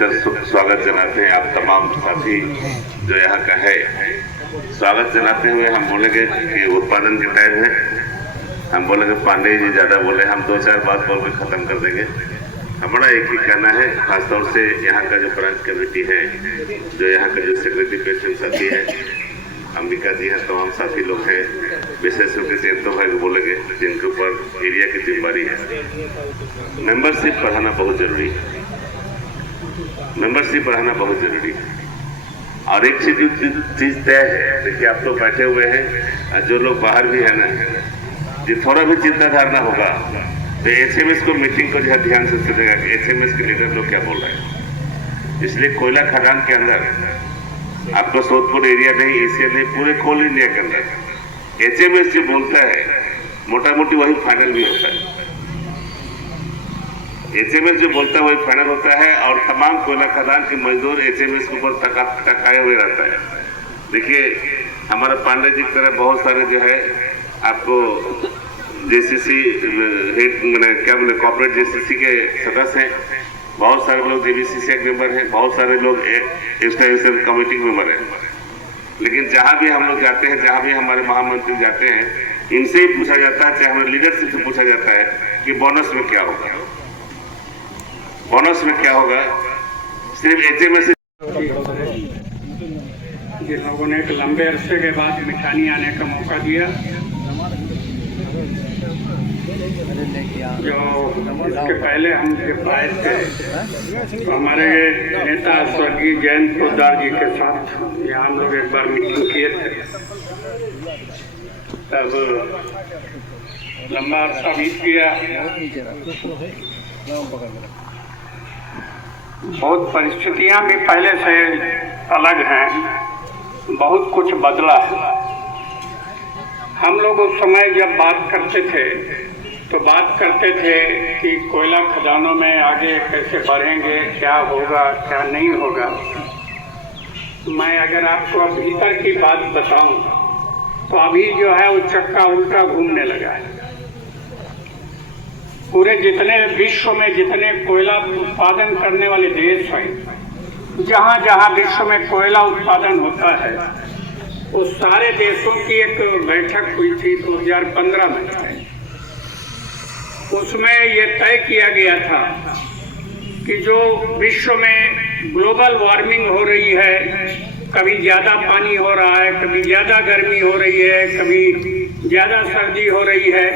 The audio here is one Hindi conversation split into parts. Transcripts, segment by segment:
भेजकर स्वागत जनाते हैं। आप तमाम साथी जो यहाँ का है, स्वागत जनाते हुए हम बोलेंगे कि उत्पादन के टाइम है, हम बोलेंगे पांडे जी ज़्यादा बोले, हम 2-4 बात बोल के ख़त्म कर देंगे। हमारा एक ही कहना है, खासतौर से यहाँ का जो ब्रांच कमेटी है, जो यहाँ का जो सेक्रेटरी पेशेंट साथी है, अंबिका जी हैं, तमाम साथी लोग हैं, विशेष रूप से जयंतो भाई को बोलेंगे जिनके ऊपर एरिया की जिम्मेदारी है। मेंबरशिप बढ़ाना बहुत जरूरी है, मेंबरशिप बढ़ाना बहुत जरूरी है। और एक चीज तय है, देखिए आप तो बैठे हुए हैं, जो लोग बाहर भी है ना, जो थोड़ा भी चिंता धारणा होगा तो HMS को मीटिंग को जो है ध्यान से सुनेगा कि HMS के लीडर लोग क्या बोल रहे हैं। इसलिए कोयला खदान के अंदर आपको सोदपुर एरिया नहीं, एशिया नहीं, पूरे कोल इंडिया के अंदर HMS जो बोलता है मोटा मोटी वही फाइनल भी होता है। HMS जो बोलता है वही फाइनल होता है और तमाम कोयला खदान के मजदूर HMS के ऊपर टकाए हुए रहता है। देखिए हमारा पांडे जी की तरह बहुत सारे जो है आपको JCC क्या बोले कॉर्पोरेट JCC के सदस्य हैं, बहुत सारे लोग JBCC के मेंबर हैं, बहुत सारे लोग एक्सटेंशन कमेटी के मेंबर हैं। लेकिन जहाँ भी हम लोग जाते हैं, जहाँ भी हमारे महामंत्री जाते हैं, इनसे ही पूछा जाता है, चाहे हमारे लीडरशिप से पूछा जाता है कि बोनस में क्या होगा, बोनस में क्या होगा। सिर्फ HMS जिन लोगों ने एक लंबे अरसे के बाद मिठानी आने का मौका दिया, जो इसके पहले हम जब आए थे तो हमारे नेता स्वर्गीय जयंत पोद्दार जी के साथ यहाँ हम लोग एक बार मीटिंग किए थे। तब लंबा अरसा बीत गया, बहुत परिस्थितियाँ भी पहले से अलग हैं, बहुत कुछ बदला है। हम लोग उस समय जब बात करते थे तो बात करते थे कि कोयला खदानों में आगे कैसे बढ़ेंगे, क्या होगा क्या नहीं होगा। मैं अगर आपको भीतर की बात बताऊं तो अभी जो है वो चक्का उल्टा घूमने लगा है। पूरे जितने विश्व में जितने कोयला उत्पादन करने वाले देश हैं, जहाँ जहाँ विश्व में कोयला उत्पादन होता है, वो सारे देशों की एक बैठक हुई थी 2015 में। उसमें ये तय किया गया था कि जो विश्व में ग्लोबल वार्मिंग हो रही है, कभी ज़्यादा पानी हो रहा है, कभी ज़्यादा गर्मी हो रही है, कभी ज़्यादा सर्दी हो रही है,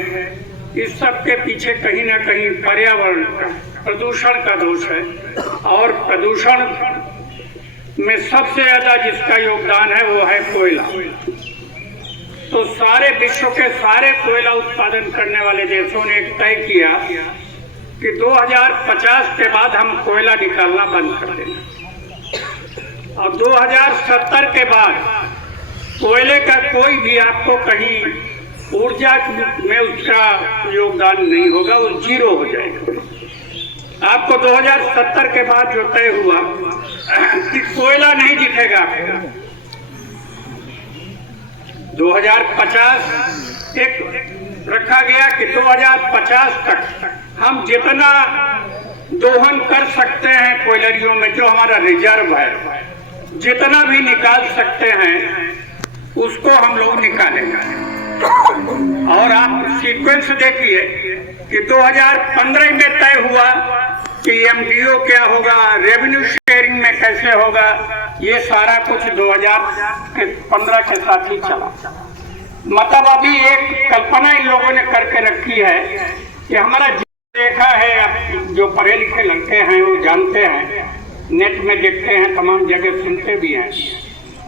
इस सब के पीछे कहीं ना कहीं पर्यावरण का, प्रदूषण का दोष है। और प्रदूषण में सबसे ज़्यादा जिसका योगदान है वो है कोयला। तो सारे विश्व के सारे कोयला उत्पादन करने वाले देशों ने एक तय किया कि 2050 के बाद हम कोयला निकालना बंद कर देना, और 2070 के बाद कोयले का कोई भी आपको कहीं ऊर्जा में उसका योगदान नहीं होगा, वो जीरो हो जाएगा। आपको 2070 के बाद जो तय हुआ कि कोयला नहीं दिखेगा आपको। 2050 एक रखा गया कि 2050 तक हम जितना दोहन कर सकते हैं कोयलरियों में, जो हमारा रिजर्व है, जितना भी निकाल सकते हैं उसको हम लोग निकालेंगे। और आप सीक्वेंस देखिए कि 2015 में तय हुआ कि MDO क्या होगा, रेवेन्यू शेयरिंग में कैसे होगा, ये सारा कुछ 2015 के साथ ही चला। मतलब अभी एक कल्पना इन लोगों ने करके रखी है कि हमारा देखा है, जो पढ़े लिखे लड़के हैं वो जानते हैं, नेट में देखते हैं, तमाम जगह सुनते भी हैं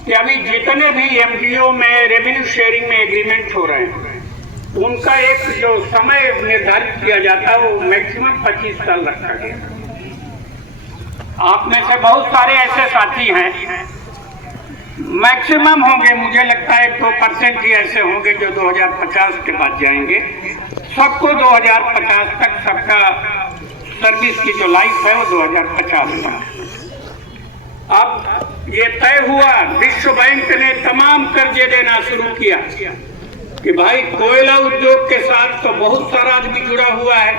कि अभी जितने भी MDO में रेवेन्यू शेयरिंग में एग्रीमेंट हो रहे हैं, उनका एक जो समय निर्धारित किया जाता है वो मैक्सिमम 25 साल रखा गया। आप में से बहुत सारे ऐसे साथी हैं, मैक्सिमम होंगे, मुझे लगता है 2% ही ऐसे होंगे जो 2050 के बाद जाएंगे। सबको 2050 तक सबका सर्विस की जो लाइफ है वो 2050 तक। अब ये तय हुआ, विश्व बैंक ने तमाम कर्जे देना शुरू किया कि भाई कोयला उद्योग के साथ तो बहुत सारा आदमी जुड़ा हुआ है,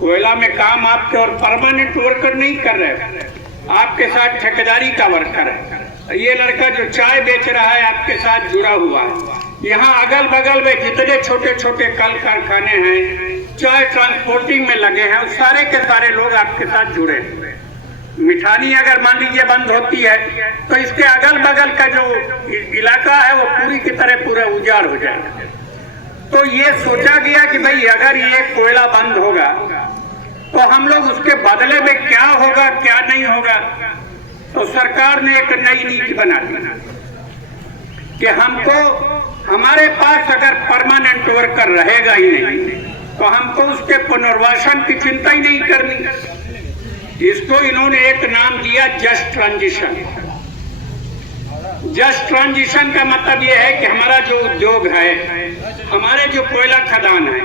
कोयला में काम आपके और परमानेंट वर्कर नहीं कर रहे, आपके साथ ठेकेदारी का वर्कर है। ये लड़का जो चाय बेच रहा है आपके साथ जुड़ा हुआ है। यहाँ अगल बगल में जितने छोटे छोटे कल कारखाने हैं, चाय ट्रांसपोर्टिंग में लगे हैं, सारे के सारे लोग आपके साथ जुड़े हैं। मिठानी अगर मान लीजिए बंद होती है तो इसके अगल बगल का जो इलाका है वो पूरी की तरह पूरा उजाड़ हो जाएगा। तो ये सोचा गया कि भाई अगर ये कोयला बंद होगा तो हम लोग उसके बदले में क्या होगा क्या नहीं होगा। तो सरकार ने एक नई नीति बना दी कि हमको हमारे पास अगर परमानेंट वर्कर रहेगा ही नहीं तो हमको उसके पुनर्वासन की चिंता ही नहीं करनी। इसको इन्होंने एक नाम दिया जस्ट ट्रांजिशन। जस्ट ट्रांजिशन का मतलब ये है कि हमारा जो उद्योग है, हमारे जो कोयला खदान है,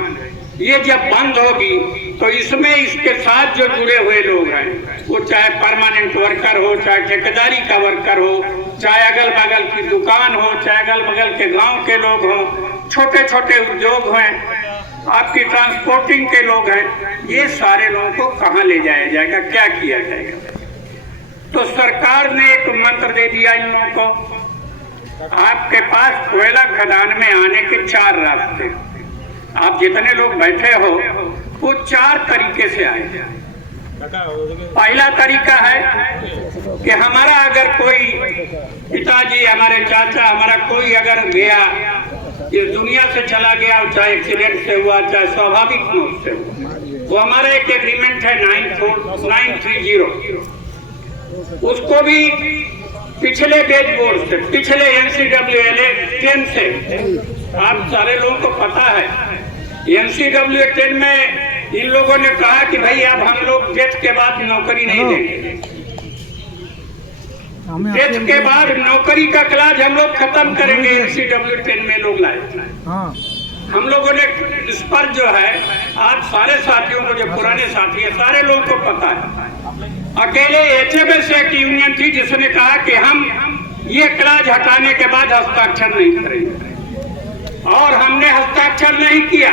ये जब बंद होगी तो इसमें इसके साथ जो जुड़े हुए लोग हैं, वो चाहे परमानेंट वर्कर हो, चाहे ठेकेदारी का वर्कर हो, चाहे अगल बगल की दुकान हो, चाहे अगल बगल के गांव के लोग हों, छोटे छोटे उद्योग हैं, आपकी ट्रांसपोर्टिंग के लोग हैं, ये सारे लोगों को कहाँ ले जाया जाएगा, क्या किया जाएगा। तो सरकार ने एक मंत्र दे दिया इन लोगों को, आपके पास कोयला खदान में आने के 4 रास्ते। आप जितने लोग बैठे हो वो 4 तरीके से आए। पहला तरीका है कि हमारा अगर कोई पिताजी, हमारे चाचा, हमारा कोई अगर गया, इस दुनिया से चला गया, चाहे एक्सीडेंट से हुआ चाहे स्वाभाविक मौत से हुआ, वो हमारा एक एग्रीमेंट है 930, उसको भी पिछले बेज बोर्ड से, पिछले NCWLA 10 से, आप सारे लोगों को पता है NCWLA 10 में इन लोगों ने कहा कि भाई अब हम लोग डेथ के बाद नौकरी नहीं देंगे। डेथ के बाद नौकरी का क्लास हम लोग खत्म करेंगे। NCWLA 10 में लोग लाए, हम लोगों ने इस पर जो है, आज सारे साथियों को, जो पुराने साथी है, सारे लोगों को पता है। अकेले HMS एक यूनियन थी जिसने कहा कि हम ये क्लास हटाने के बाद हस्ताक्षर नहीं करेंगे, और हमने हस्ताक्षर नहीं किया।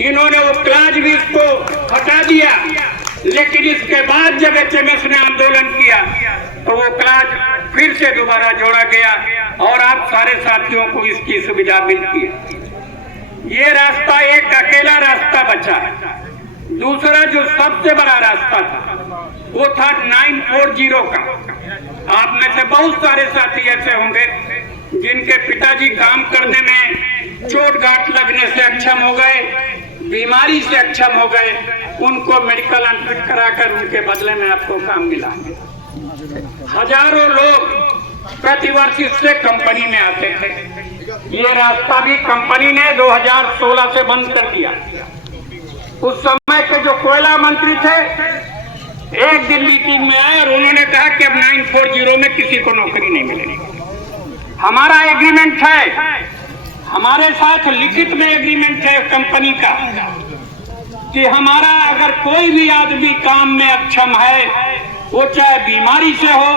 इन्होंने वो क्लास भी इसको हटा दिया, लेकिन इसके बाद जब HMS ने आंदोलन किया तो वो क्लास फिर से दोबारा जोड़ा गया और आप सारे साथियों को इसकी सुविधा मिलती है। ये रास्ता एक अकेला रास्ता बचा है। दूसरा जो सबसे बड़ा रास्ता था वो था 940 का। आप में से बहुत सारे साथी ऐसे होंगे जिनके पिताजी काम करने में चोट घाट लगने से अक्षम हो गए, बीमारी से अक्षम हो गए, उनको मेडिकल अनफिट कराकर उनके बदले में आपको काम मिला। हजारों लोग प्रतिवर्ष इससे कंपनी में आते थे। ये रास्ता भी कंपनी ने 2016 से बंद कर दिया। उस समय के जो कोयला मंत्री थे एक दिन मीटिंग में आए और उन्होंने कहा कि अब 940 में किसी को नौकरी नहीं मिलेगी। हमारा एग्रीमेंट है, हमारे साथ लिखित में एग्रीमेंट है कंपनी का कि हमारा अगर कोई भी आदमी काम में अक्षम है, वो चाहे बीमारी से हो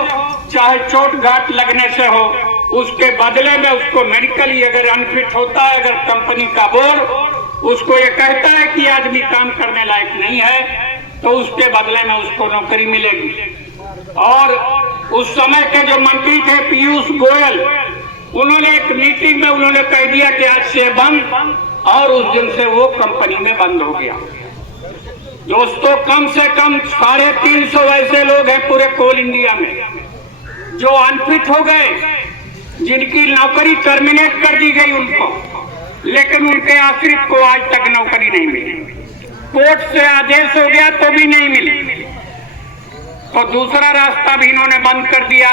चाहे चोट घाट लगने से हो, उसके बदले में उसको मेडिकली अगर अनफिट होता है, अगर कंपनी का बोर्ड उसको ये कहता है कि आदमी काम करने लायक नहीं है, तो उसके बदले में उसको नौकरी मिलेगी। और उस समय के जो मंत्री थे पीयूष गोयल, उन्होंने एक मीटिंग में उन्होंने कह दिया कि आज से बंद, और उस दिन से वो कंपनी में बंद हो गया। दोस्तों, कम से कम 350 ऐसे लोग हैं पूरे कोल इंडिया में जो अनफिट हो गए, जिनकी नौकरी टर्मिनेट कर दी गई उनको, लेकिन उनके आश्रित को आज तक नौकरी नहीं मिली। कोर्ट से आदेश हो गया तो भी नहीं मिली। तो दूसरा रास्ता भी इन्होंने बंद कर दिया।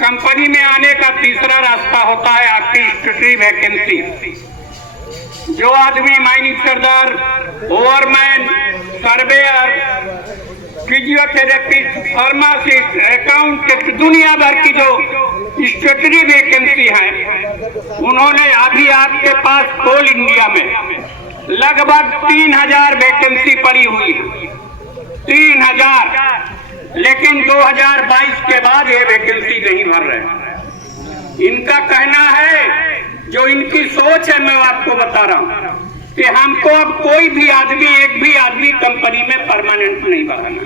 कंपनी में आने का तीसरा रास्ता होता है आपकी स्टैट्यूटरी वैकेंसी। जो आदमी माइनिंग सरदार, overman, surveyor, physiotherapist, pharmacist, accountant, दुनिया भर की जो स्टैट्यूटरी वैकेंसी है, उन्होंने अभी आपके पास कोल इंडिया में लगभग 3000 वैकेंसी पड़ी हुई है, 3000। लेकिन 2022 के बाद ये वैकेंसी नहीं भर रहे। इनका कहना है, जो इनकी सोच है मैं आपको बता रहा हूं, कि हमको अब कोई भी आदमी, एक भी आदमी कंपनी में परमानेंट नहीं बनाना।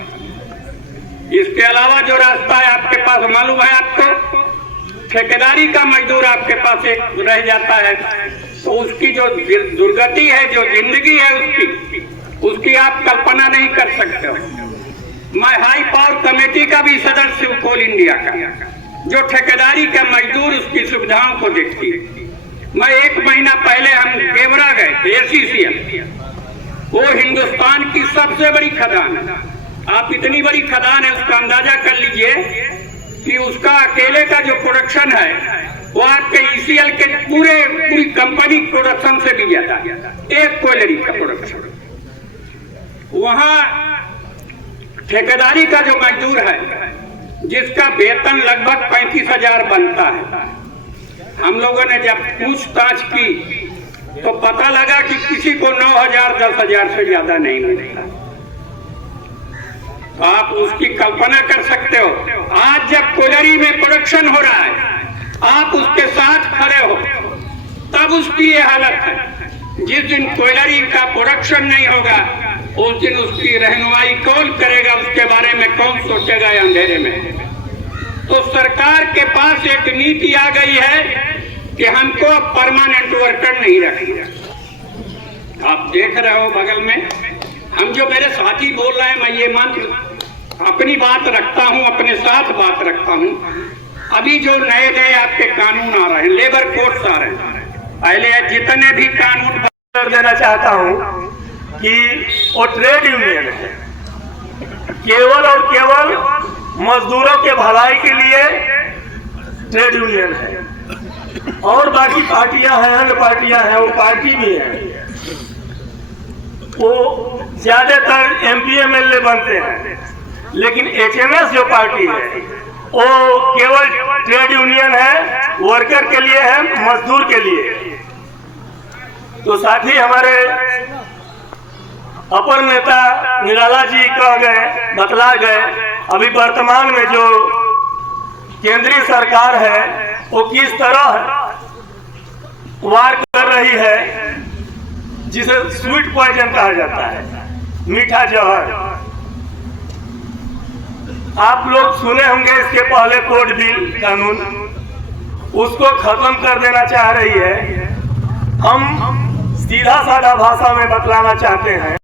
इसके अलावा जो रास्ता है आपके पास मालूम है आपको, ठेकेदारी का मजदूर आपके पास एक रह जाता है तो उसकी जो दुर्गति है, जो जिंदगी है उसकी आप कल्पना नहीं कर सकते हो। मैं हाई पावर कमेटी का भी सदस्य हूँ कोल इंडिया का, जो ठेकेदारी का मजदूर उसकी सुविधाओं को देखती है। मैं 1 महीना पहले हम गेवरा गए थे, ACCL, वो हिंदुस्तान की सबसे बड़ी खदान है। आप इतनी बड़ी खदान है उसका अंदाजा कर लीजिए कि उसका अकेले का जो प्रोडक्शन है वो आपके ECL के पूरी कंपनी प्रोडक्शन से भी ज्यादा, एक कोयलरी का प्रोडक्शन। वहां ठेकेदारी का जो मजदूर है जिसका वेतन लगभग 35,000 बनता है, हम लोगों ने जब पूछताछ की तो पता लगा कि किसी को 9,000 10,000 से ज्यादा नहीं मिलता। तो आप उसकी कल्पना कर सकते हो। आज जब कोयलरी में प्रोडक्शन हो रहा है, आप उसके साथ खड़े हो, तब उसकी ये हालत है। जिस दिन कोयलरी का प्रोडक्शन नहीं होगा उस दिन उसकी रहनुमाई कौन करेगा, उसके बारे में कौन सोचेगा अंधेरे में। तो सरकार के पास एक नीति आ गई है कि हमको अब परमानेंट वर्कर नहीं रखेगा। आप देख रहे हो बगल में हम जो मेरे साथी बोल रहे हैं, मैं ये मंत्र अपनी बात रखता हूं, अपने साथ बात रखता हूं। अभी जो नए आपके कानून आ रहे हैं, लेबर कोड्स आ रहे हैं, पहले जितने भी कानून कर देना चाहता हूं कि वो ट्रेड यूनियन है, केवल और केवल मजदूरों के भलाई के लिए ट्रेड यूनियन है। और बाकी पार्टियां हैं, अन्य पार्टियां हैं, वो पार्टी भी है, वो ज्यादातर MP MLA बनते हैं, लेकिन HMS जो पार्टी है वो केवल ट्रेड यूनियन है, वर्कर के लिए है, मजदूर के लिए। तो साथ ही हमारे अपर नेता निराला जी कह गए, बतला गए, अभी वर्तमान में जो केंद्रीय सरकार है वो किस तरह वार कर रही है, जिसे स्वीट पॉइजन कहा जाता है, मीठा जहर। आप लोग सुने होंगे इसके पहले कोड बिल कानून, उसको खत्म कर देना चाह रही है। हम सीधा साधा भाषा में बतलाना चाहते हैं